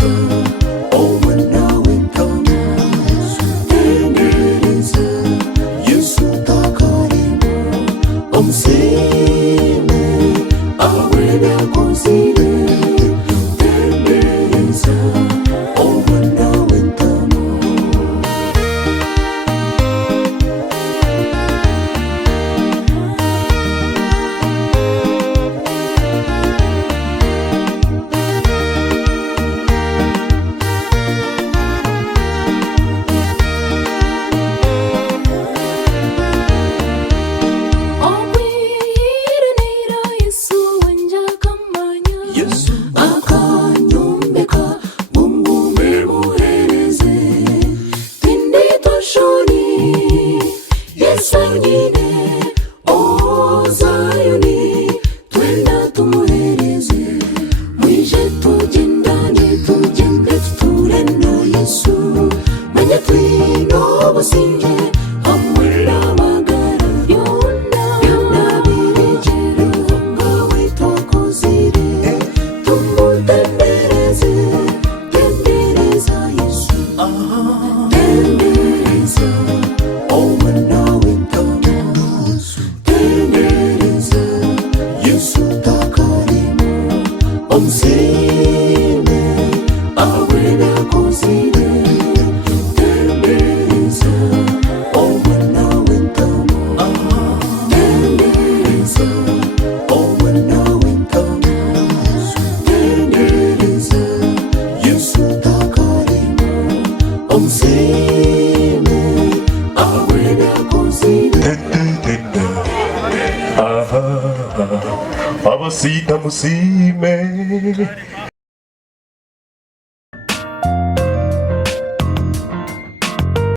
oh mwana w'intama, tendereza Yesu takarimo, omusime awe nakozire, tendereza oh mwana w'intama. Yesu akanyumbeka mungume muhereze tinditoshoni Yesu nyine o Zayoni twenda tumuhereze mwije tugendane tugende tuture na Yesu manye twino businge hamwe n'amagara yona biregera ngawe twakozire tendereza Yesu, tendereza oh mwana w'intama, tendereza Yesu takarimo, omusime awe nakozire, tendereza oh mwana w'intama, tendereza oh mwana w'intama, tendereza Yesu takarimo, omusime awe nakozire. Abasita musime